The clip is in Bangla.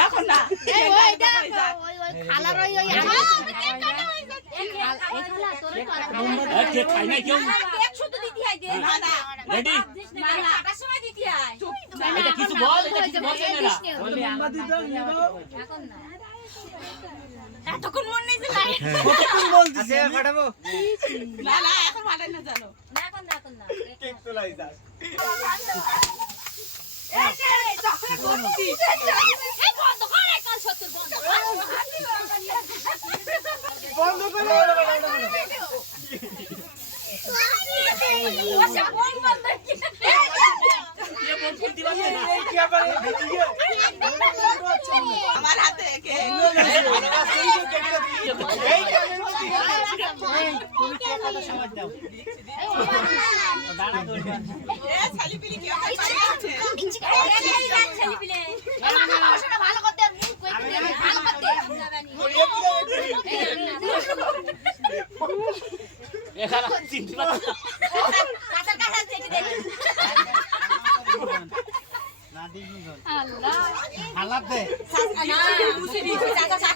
এখন না খালার ওই খাই নাই কেউ রেডি এটা কিছু বল এটা কিছু বল না এতক্ষণ মন নেই যে নাই কতক্ষণ বলছিস পাঠাবো না না এখন মাঠাই না জানো না এখন না কেক তোলাই যাস এই যখন বলছি এই বন্ধ করে কাল সত্তর বন্ধ বন্ধ করে ওসব বল বন্ধ কি ये बोल फुल दिवा ना এই কি আবার আমার হাতে কে এই তুমি কেকটা সমাজ দাও দাঁড়া ধরে এ ছালি পিলি কি আমার পারে আছে এই গান ছেলে পিলে আমার ভাষাটা ভালো করতে আর মুখ কই ভালো করতে এখানে চিনতে পারছ কাঁচা কাঁচা থেকে দেখি না দিন আল্লাহ হালাত দে না মুসি দিছি কাঁচা